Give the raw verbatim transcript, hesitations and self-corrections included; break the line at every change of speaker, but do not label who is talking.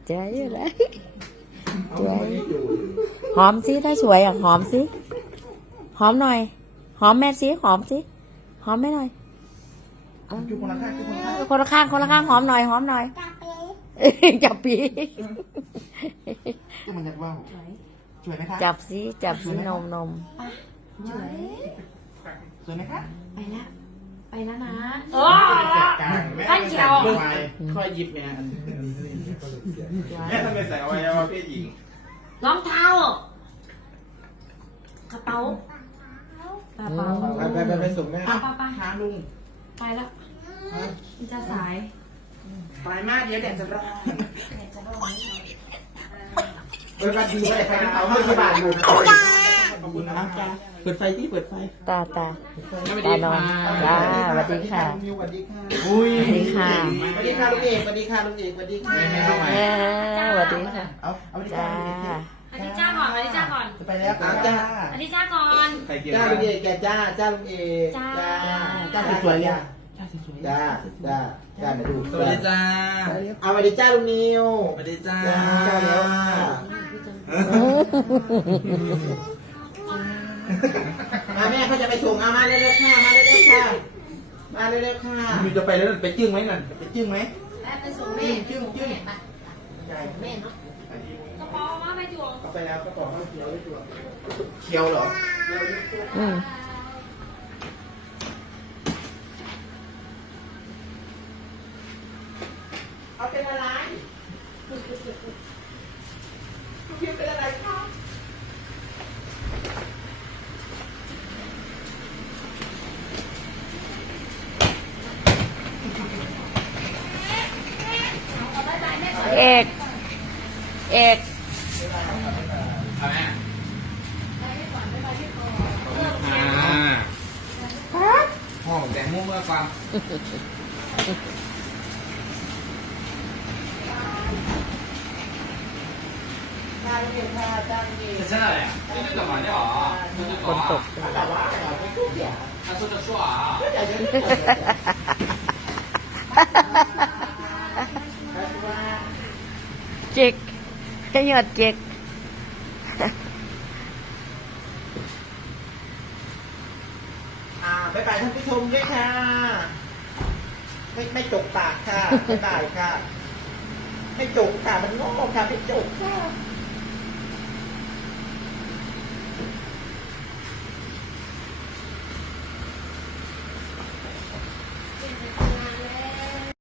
ใจอะไรสวยหอมสิถ้าสวยอ่ะหอมสิหอมหน่อยหอมแม่สิหอมสิหอมแม่หน่อย
จุดคนละข้างจุดคนละข้าง
คนละข้างคนละข้างหอมหน่อยหอมหน่อยจับปี
ก็มันอยากว่าวสวยไหมคะ
จับสิจับสินมนม
สวย
สวยไหมคะ
ไปแล้วไปแล้วนะ
โอ้ท่านเขียวค่อยยิบแม่แม่ทำไมใส่เอาไว้เอาเพศหญิง
รองเท้ากระเป๋าปาเป๋า
ไปไปไปไปส่งแม่
ปาปาปา
หาลุง
ไปแล้วมันจะสาย
ไปมากเดี๋ยวแดดจะร้อนเปิดไฟดีเลยไฟเผาไม่สบายอยู่ขอบคุณนะจ้าเปิดไฟที่เปิดไฟ
ตาตาตานอนจ้าสวัสดีค่ะ
สวัสดีค่ะอุ้ย
สวัสดีค่ะ
สวัสดีค่ะลุงเอกสวัสดีค่ะลุงเอกสวัสดีค่ะ
เออสวัสดีค่ะ
เอาเอาไป
จ้า
อันนี้จ้าก่อนอันนี้จ้าก่อน
ไปแล้วจ้า
อันนี้จ้าก่อน
จ้าลุงเอกแกจ้าจ้าลุงเอก
จ้า
จ้าสวยๆเนี่ยจ้าจ้าจ้ามาดู
สวัสดีจ้า
เอาสวัสดีจ้าลุงนิว
สวัสดีจ้า
จ้าแล้วมาแม่เขาจะไปส่งเอามาเร็วๆค่ะมาเร็วๆค่ะมาเร็วๆค่ะมีจะไปแล้วไปจึ้งไหมนั่นไปจึ้งไหม
ไปส่งแม่
จึ้งจึ้ง
แม่เนาะกระเป๋ามาไปจวง
เอาไปแล้วก็ต่อข้าวเขียวได้ตัวเขียวเหรอ
อืม
เอาเป็นอะไรเขียวเป็นอะไรครับ
เอกเอก
เอาแม่อ่าห้องแต่มุ่งเมื่อความ
จ้าลุงเอกค่ะจ้าลุงเอก
这真的呀？这就干嘛的啊？这就
คนตก
แต่ว่าเราไม่พูดอย่าง
他说着说啊。
อย่าเยอะ
เจ๊กให้ยอดเจ๊ก
อ่าไปไปท่านผู้ชมด้วยค่ะ ไม่ไม่จกปากค่ะบ๊ายบายค่ะ ไม่จกค่ะ มันโง่ค่ะ ไม่จกค่ะ